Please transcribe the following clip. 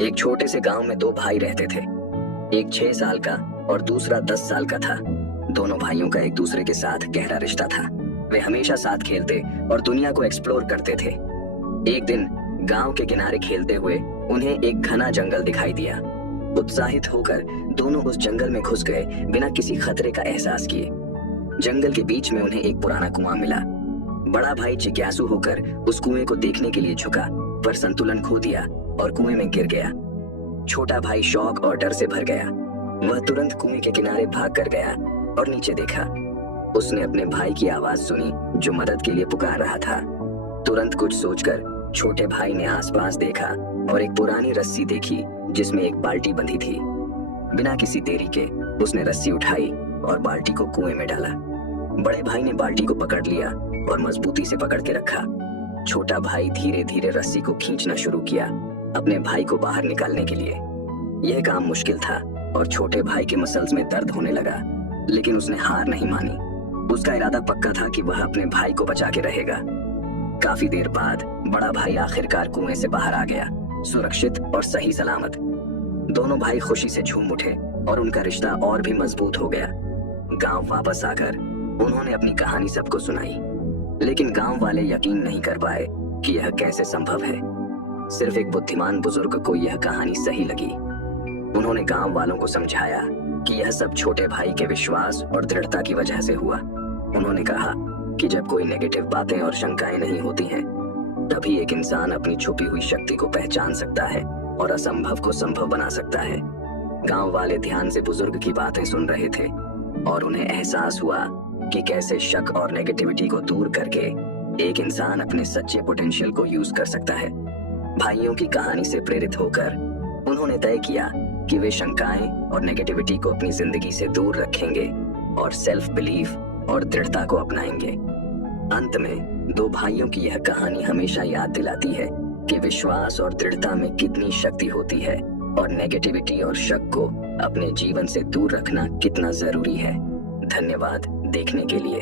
एक छोटे से गांव में दो भाई रहते थे। एक 6 साल का और दूसरा 10 साल का था। दोनों भाइयों का एक दूसरे के साथ गहरा रिश्ता था। वे हमेशा साथ खेलते और दुनिया को एक्सप्लोर करते थे। एक दिन गांव के किनारे खेलते हुए उन्हें एक घना जंगल दिखाई दिया। उत्साहित होकर दोनों उस जंगल में घुस गए बिना किसी खतरे का एहसास किए। जंगल के बीच में उन्हें एक पुराना कुआं मिला। बड़ा भाई जिज्ञासु होकर उस कुएं को देखने के लिए झुका, पर संतुलन खो दिया और कुएं में गिर गया। छोटा भाई शौक और डर से भर गया। वह तुरंत कुएं के किनारे भाग कर गया और नीचे देखा। उसने अपने भाई की आवाज सुनी जो मदद के लिए पुकार रहा था। तुरंत कुछ सोचकर छोटे भाई ने आसपास देखा और एक पुरानी रस्सी देखी जिसमें एक बाल्टी बंधी थी। बिना किसी देरी के उसने रस्सी उठाई और बाल्टी को कुएं में डाला। बड़े भाई ने बाल्टी को पकड़ लिया और मजबूती से पकड़ के रखा। छोटा भाई धीरे धीरे रस्सी को खींचना शुरू किया, अपने भाई को बाहर निकालने के लिए। यह काम मुश्किल था और छोटे भाई के मसल्स में दर्द होने लगा, लेकिन उसने हार नहीं मानी। उसका इरादा पक्का था कि वह अपने भाई को बचा के रहेगा। काफी देर बाद बड़ा भाई आखिरकार कुएं से बाहर आ गया, सुरक्षित और सही सलामत। दोनों भाई खुशी से झूम उठे और उनका रिश्ता और भी मजबूत हो गया। गांव वापस आकर उन्होंने अपनी कहानी सबको सुनाई, लेकिन गांव वाले यकीन नहीं कर पाए कि यह कैसे संभव है। सिर्फ एक बुद्धिमान बुजुर्ग को यह कहानी सही लगी। उन्होंने गांव वालों को समझाया कि यह सब छोटे भाई के विश्वास और दृढ़ता की वजह से हुआ। उन्होंने कहा कि जब कोई नेगेटिव बातें और शंकाएं नहीं होती हैं, तभी एक इंसान अपनी छुपी हुई शक्ति को पहचान सकता है और असंभव को संभव बना सकता है। गांव वाले ध्यान से बुजुर्ग की बातें सुन रहे थे और उन्हें एहसास हुआ कि कैसे शक और नेगेटिविटी को दूर करके एक इंसान अपने सच्चे पोटेंशियल को यूज कर सकता है। भाइयों की कहानी से प्रेरित होकर उन्होंने तय किया कि वे शंकाएं और नेगेटिविटी को अपनी जिंदगी से दूर रखेंगे और सेल्फ बिलीफ और दृढ़ता को अपनाएंगे। अंत में दो भाइयों की यह कहानी हमेशा याद दिलाती है कि विश्वास और दृढ़ता में कितनी शक्ति होती है और नेगेटिविटी और शक को अपने जीवन से दूर रखना कितना जरूरी है। धन्यवाद देखने के लिए।